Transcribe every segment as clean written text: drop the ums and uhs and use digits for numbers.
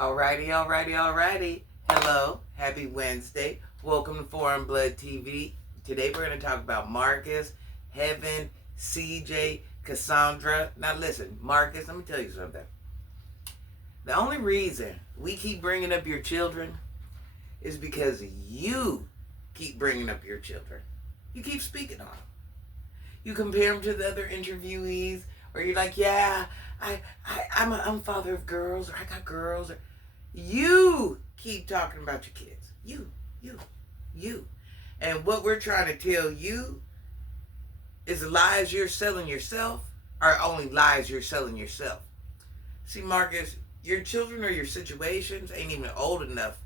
Alrighty. Hello, happy Wednesday. Welcome to Foreign Blood TV. Today we're going to talk about Marcus, Heaven, CJ, Cassandra. Now listen, Marcus, let me tell you something. The only reason we keep bringing up your children is because you keep bringing up your children. You keep speaking on them. You compare them to the other interviewees, or you're like, yeah, I'm father of girls, or I got girls, or you keep talking about your kids. You. And what we're trying to tell you is the lies you're selling yourself are only lies you're selling yourself. See, Marcus, your children or your situations ain't even old enough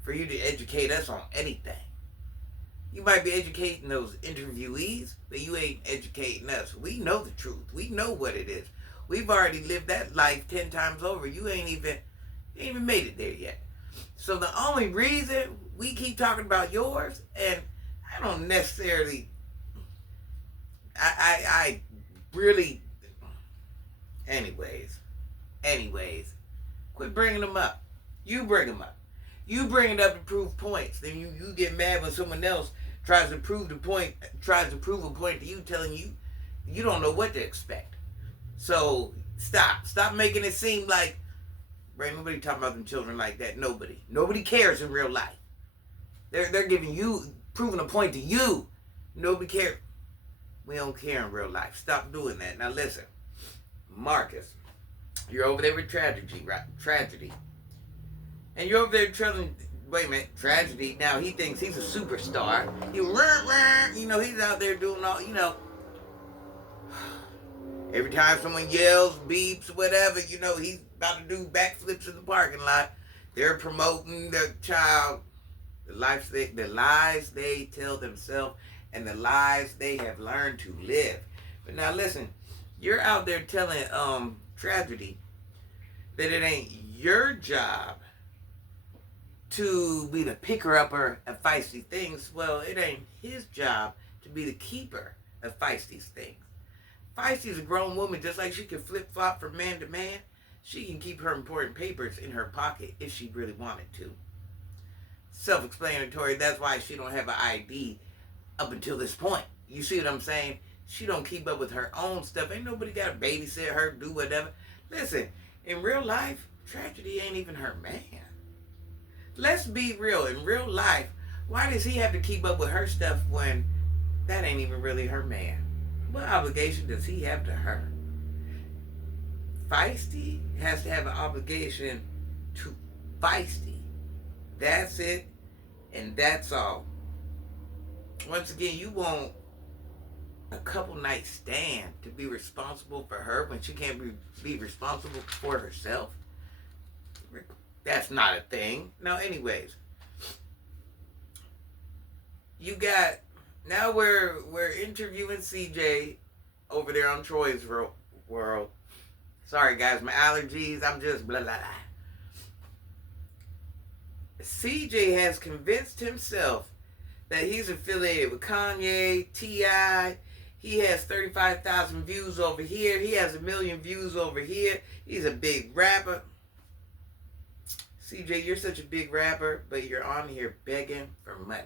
for you to educate us on anything. You might be educating those interviewees, but you ain't educating us. We know the truth. We know what it is. We've already lived that life 10 times over. You ain't even made it there yet. So the only reason we keep talking about yours, and I don't necessarily, I really, anyways, quit bringing them up. You bring them up. You bring it up to prove points. Then you get mad when someone else tries to prove a point to you, telling you you don't know what to expect. So stop making it seem like, right? Nobody talking about them children like that. Nobody cares in real life. They're giving you, proving a point to you. Nobody cares. We don't care in real life. Stop doing that. Now listen, Marcus, you're over there with tragedy, right? Tragedy. And you're over there telling, wait a minute, Tragedy. Now he thinks he's a superstar. He's out there doing all, every time someone yells, beeps, whatever, he's about to do backflips in the parking lot. They're promoting the child, the lies they tell themselves, and the lies they have learned to live. But now listen, you're out there telling Tragedy that it ain't your job to be the picker-upper of feisty things. Well, it ain't his job to be the keeper of feisty things. Feisty's a grown woman. Just like she can flip-flop from man to man, she can keep her important papers in her pocket if she really wanted to. Self-explanatory. That's why she don't have an ID up until this point. You see what I'm saying? She don't keep up with her own stuff. Ain't nobody got to babysit her, do whatever. Listen, in real life, Tragedy ain't even her man. Let's be real. In real life, why does he have to keep up with her stuff when that ain't even really her man? What obligation does he have to her? Feisty has to have an obligation to Feisty. That's it, and that's all. Once again, you want a couple night stand to be responsible for her when she can't be responsible for herself? That's not a thing. No, anyways. You got, now we're interviewing CJ over there on Troy's World. Sorry guys, my allergies, I'm just blah blah blah. CJ has convinced himself that he's affiliated with Kanye, T.I. He has 35,000 views over here. He has 1 million views over here. He's a big rapper. CJ, you're such a big rapper, but you're on here begging for money.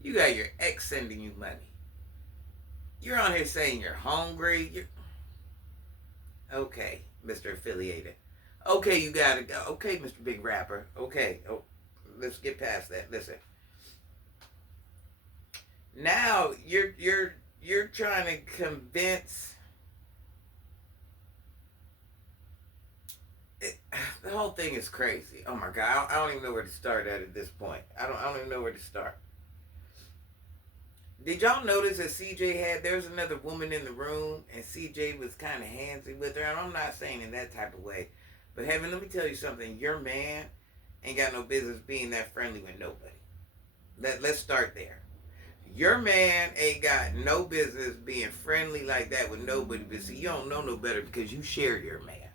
You got your ex sending you money. You're on here saying you're hungry. Okay, Mr. Affiliated. Okay, you gotta go. Okay, Mr. Big Rapper. Okay, let's get past that. Listen. Now you're trying to convince. The whole thing is crazy. Oh my God, I don't even know where to start at this point. I don't even know where to start. Did y'all notice that there's another woman in the room, and CJ was kind of handsy with her, and I'm not saying in that type of way, but Heaven, let me tell you something. Your man ain't got no business being that friendly with nobody. Let's start there. Your man ain't got no business being friendly like that with nobody, but see, you don't know no better because you share your man.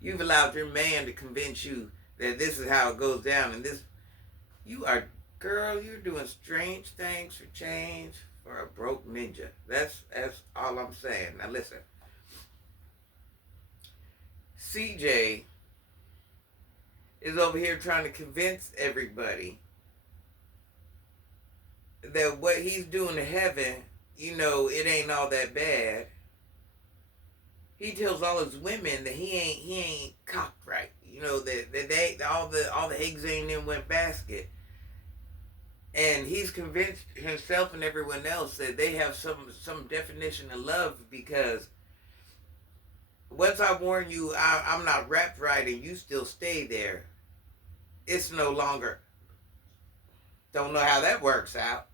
You've allowed your man to convince you that this is how it goes down, and girl, you're doing strange things for change for a broke ninja. That's all I'm saying. Now listen. CJ is over here trying to convince everybody that what he's doing to heaven, it ain't all that bad. He tells all his women that he ain't cocked right. That they all the eggs ain't in one basket. And he's convinced himself and everyone else that they have some definition of love, because once I warn you I'm not wrapped right and you still stay there, it's no longer. Don't know how that works out.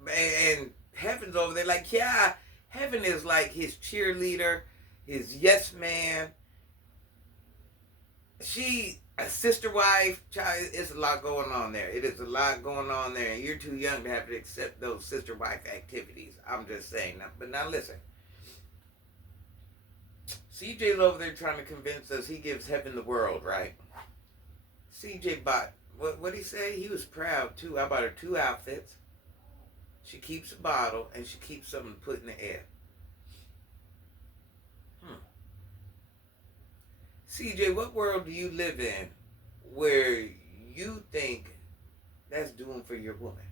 And heaven's over there like, yeah, heaven is like his cheerleader, his yes man. She a sister wife, child. It's a lot going on there. It is a lot going on there, and you're too young to have to accept those sister wife activities. I'm just saying. But now listen. CJ's over there trying to convince us he gives heaven the world, right? CJ bought, what he say? He was proud too. I bought her 2 outfits. She keeps a bottle, and she keeps something to put in the air. CJ, what world do you live in where you think that's doing for your woman?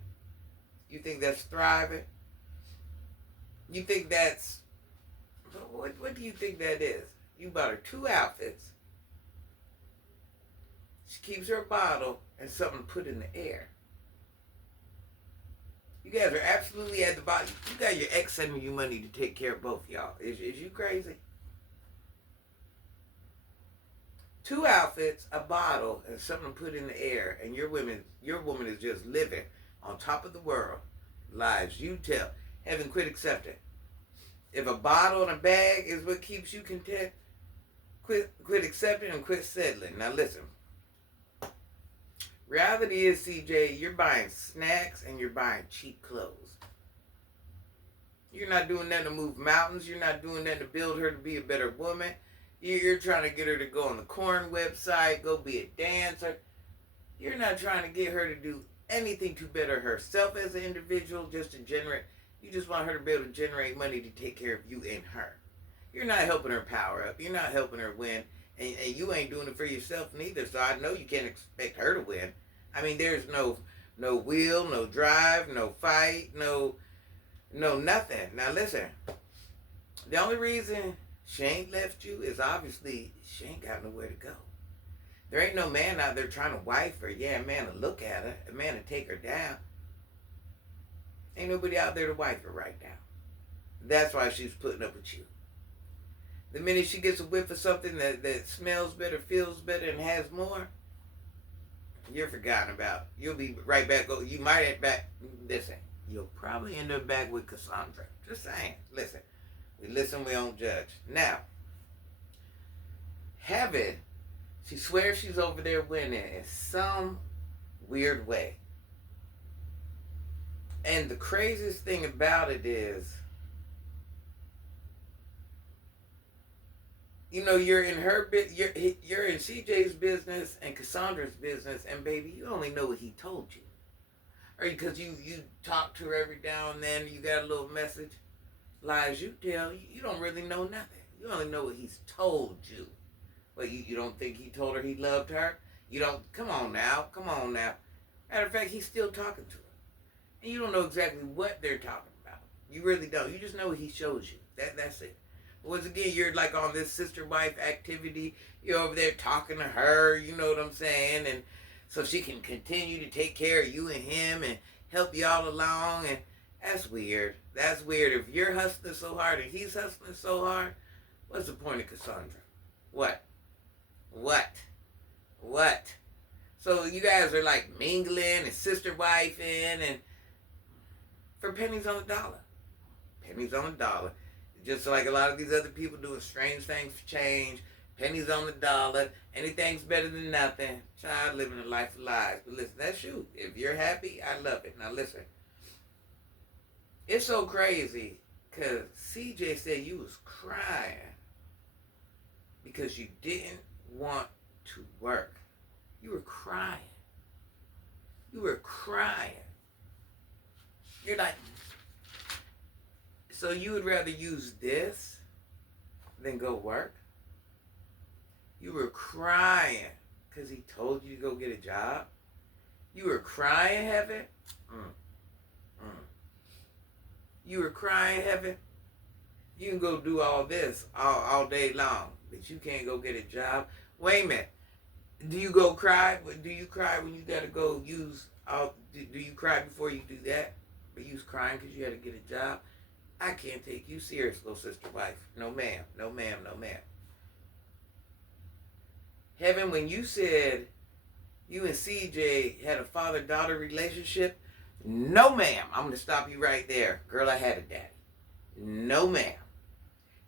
You think that's thriving? You think that's, what do you think that is? You bought her 2 outfits. She keeps her bottle and something to put in the air. You guys are absolutely at the bottom. You got your ex sending you money to take care of both y'all. Is you crazy? 2 outfits, a bottle, and something to put in the air, and your woman is just living on top of the world. Lies you tell. Heaven, quit accepting. If a bottle and a bag is what keeps you content, quit accepting and quit settling. Now listen. Reality is, CJ, you're buying snacks and you're buying cheap clothes. You're not doing nothing to move mountains. You're not doing nothing to build her to be a better woman. You're trying to get her to go on the corn website, go be a dancer. You're not trying to get her to do anything to better herself as an individual, just to generate. You just want her to be able to generate money to take care of you and her. You're not helping her power up. You're not helping her win. And you ain't doing it for yourself neither, so I know you can't expect her to win. I mean, there's no will, no drive, no fight, no nothing. Now listen, the only reason she ain't left you is obviously she ain't got nowhere to go. There ain't no man out there trying to wife her. Yeah, a man to look at her, a man to take her down. Ain't nobody out there to wife her right now. That's why she's putting up with you. The minute she gets a whiff of something that smells better, feels better, and has more, you're forgotten about. You'll be right back. You might end back. Listen, you'll probably end up back with Cassandra. Just saying. Listen. We listen, we don't judge. Now, heaven, she swears she's over there winning in some weird way. And the craziest thing about it is, you're in her you're in CJ's business and Cassandra's business, and baby, you only know what he told you. Or because you talk to her every now and then, you got a little message. Lies you tell, you don't really know nothing. You only know what he's told you. Well, you don't think he told her he loved her? You don't, come on now. Matter of fact, he's still talking to her. And you don't know exactly what they're talking about. You really don't. You just know what he shows you. That's it. But once again, you're like on this sister-wife activity. You're over there talking to her, you know what I'm saying? And so she can continue to take care of you and him and help y'all along. And that's weird. That's weird. If you're hustling so hard and he's hustling so hard, what's the point of Cassandra? What? So you guys are like mingling and sister-wifing and for pennies on the dollar. Pennies on the dollar. Just like a lot of these other people doing strange things for change. Pennies on the dollar. Anything's better than nothing. Child living a life of lies. But listen, that's you. If you're happy, I love it. Now listen. It's so crazy because CJ said you was crying because you didn't want to work. You were crying. You're like, so you would rather use this than go work? You were crying because he told you to go get a job? You were crying, Heaven? You were crying, Heaven? You can go do all this all day long, but you can't go get a job? Wait a minute. Do you go cry? Do you cry when you got to go use do you cry before you do that? But you was crying because you had to get a job? I can't take you serious, little sister wife. No ma'am, no ma'am, no ma'am. Heaven, when you said you and CJ had a father-daughter relationship, no ma'am. I'm going to stop you right there. Girl, I had a daddy. No ma'am.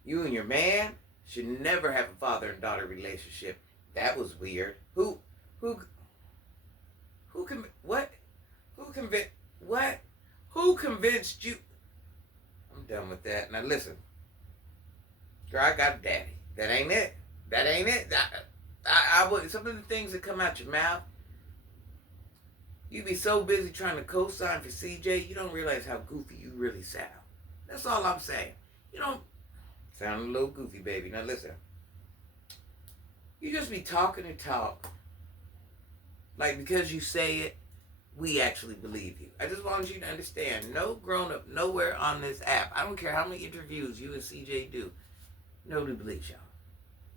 You and your man should never have a father and daughter relationship. That was weird. Who convinced you? I'm done with that. Now listen. Girl, I got a daddy. That ain't it. That ain't it. I would, some of the things that come out your mouth, you be so busy trying to co-sign for CJ, you don't realize how goofy you really sound. That's all I'm saying. You don't sound a little goofy, baby. Now listen. You just be talking and talk. Like, because you say it, we actually believe you. I just want you to understand, no grown-up nowhere on this app, I don't care how many interviews you and CJ do, nobody believes y'all.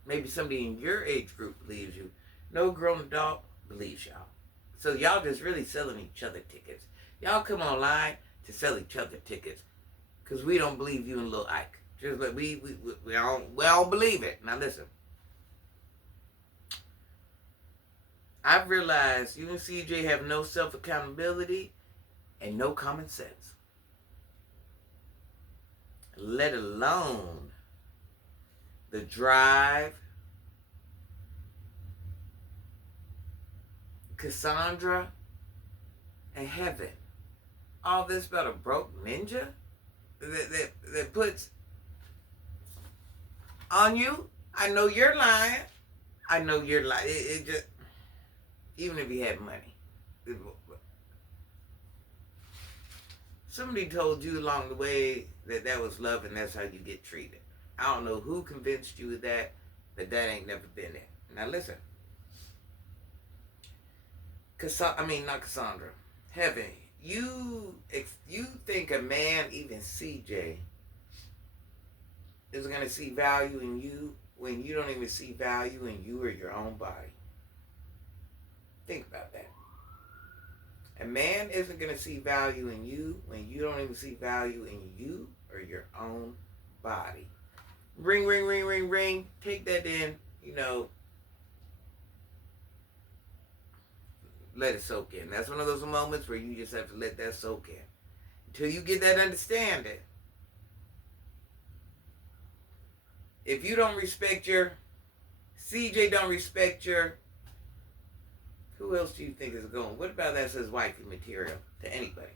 Maybe somebody in your age group believes you. No grown adult believes y'all. So y'all just really selling each other tickets. Y'all come online to sell each other tickets. Because we don't believe you and Lil Ike. Just like we all believe it. Now listen. I've realized you and CJ have no self-accountability and no common sense. Let alone the drive. Cassandra and Heaven. All this about a broke ninja that puts on you. I know you're lying. I know you're lying. It just, even if you had money. Somebody told you along the way that was love and that's how you get treated. I don't know who convinced you of that, but that ain't never been it. Now listen. Not Cassandra. Heaven, you think a man, even CJ, is going to see value in you when you don't even see value in you or your own body? Think about that. A man isn't going to see value in you when you don't even see value in you or your own body. Ring, ring, ring, ring, ring. Take that in, let it soak in. That's one of those moments where you just have to let that soak in. Until you get that understanding. If you don't respect your, CJ don't respect your, who else do you think is going? What about that says wifey material to anybody?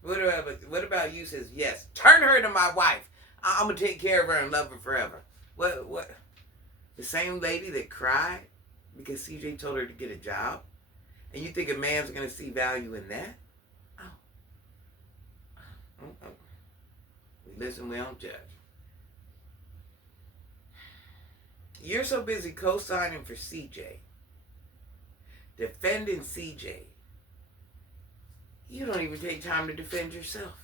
What about you says, yes, turn her into my wife. I'm going to take care of her and love her forever. What? The same lady that cried because CJ told her to get a job? And you think a man's going to see value in that? Oh. We listen, we don't judge. You're so busy co-signing for CJ, defending CJ, you don't even take time to defend yourself.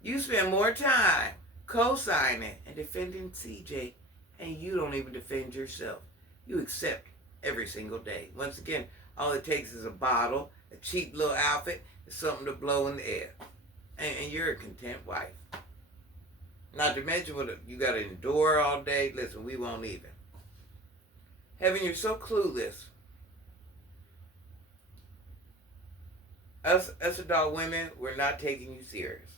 You spend more time co-signing and defending CJ, and you don't even defend yourself. You accept every single day. Once again, all it takes is a bottle, a cheap little outfit, and something to blow in the air. And you're a content wife. Not to mention what you got to endure all day. Listen, we won't even. Heaven, you're so clueless. Us adult women, we're not taking you serious.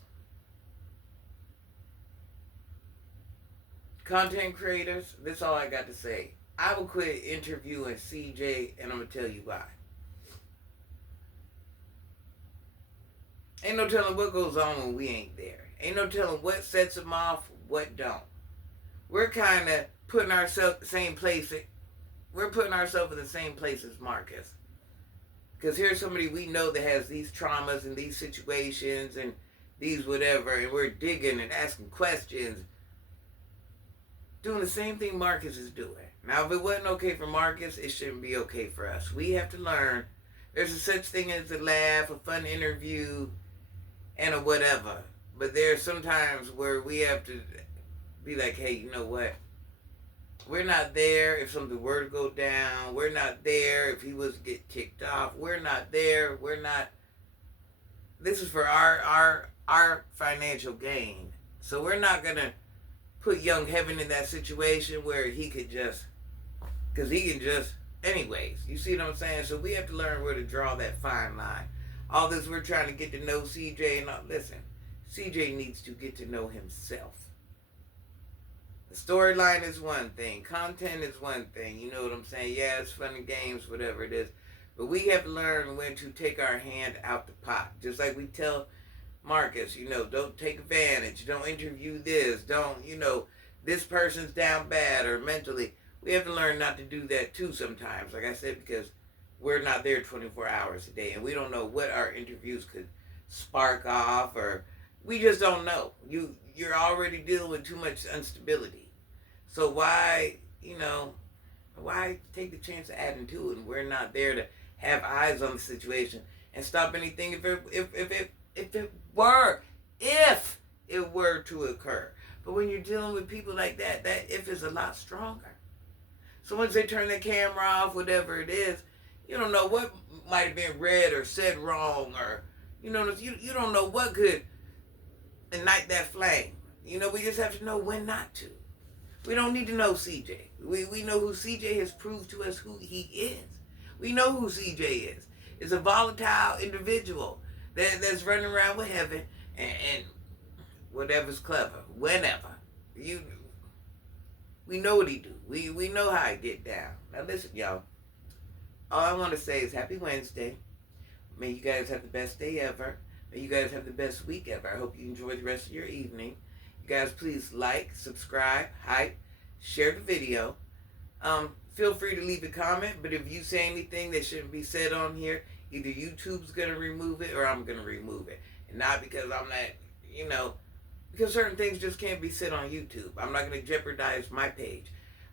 Content creators, this is all I got to say. I will quit interviewing CJ, and I'm going to tell you why. Ain't no telling what goes on when we ain't there. Ain't no telling what sets them off, what don't. We're kind of putting ourselves in the same place. We're putting ourselves in the same place as Marcus. Because here's somebody we know that has these traumas and these situations and these whatever, and we're digging and asking questions, doing the same thing Marcus is doing. Now, if it wasn't okay for Marcus, it shouldn't be okay for us. We have to learn there's a such thing as a laugh, a fun interview, and a whatever. But there's sometimes where we have to be like, hey, you know what? We're not there if something were to go down. We're not there if he was to get kicked off. We're not there. We're not. This is for our financial gain. So we're not gonna put young Heaven in that situation where he could just, because he can just, anyways. You see what I'm saying? So we have to learn where to draw that fine line. All this we're trying to get to know CJ and all. Listen, CJ needs to get to know himself. The storyline is one thing. Content is one thing. You know what I'm saying? Yeah, it's fun and games, whatever it is. But we have to learn when to take our hand out the pot. Just like we tell Marcus, don't take advantage. Don't interview this. Don't, this person's down bad or mentally. We have to learn not to do that too sometimes. Like I said, because we're not there 24 hours a day. And we don't know what our interviews could spark off, or we just don't know. You're already dealing with too much instability. So why take the chance of adding to it? And we're not there to have eyes on the situation and stop anything if it were to occur. But when you're dealing with people like that if is a lot stronger. So once they turn the camera off, whatever it is, you don't know what might have been read or said wrong, or you don't know what could ignite that flame. We just have to know when not to. We don't need to know CJ. We know who CJ has proved to us who he is. We know who CJ is. It's a volatile individual that's running around with Heaven and whatever's clever, whenever. We know what he do. We know how he get down. Now listen, y'all. All I want to say is happy Wednesday. May you guys have the best day ever. May you guys have the best week ever. I hope you enjoy the rest of your evening. You guys please like, subscribe, hype, share the video. Feel free to leave a comment, but if you say anything that shouldn't be said on here, either YouTube's going to remove it or I'm going to remove it. And not because I'm not, because certain things just can't be said on YouTube. I'm not going to jeopardize my page.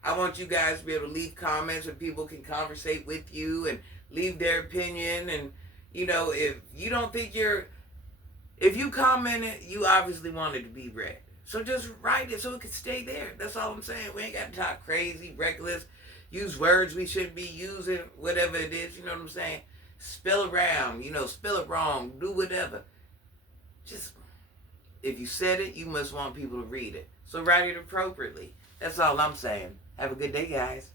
I want you guys to be able to leave comments and people can conversate with you and leave their opinion. And, if you don't think if you commented, you obviously wanted to be read. So just write it so it can stay there. That's all I'm saying. We ain't got to talk crazy, reckless, use words we shouldn't be using, whatever it is, you know what I'm saying? Spell around, spell it wrong, do whatever. Just, if you said it, you must want people to read it. So write it appropriately. That's all I'm saying. Have a good day, guys.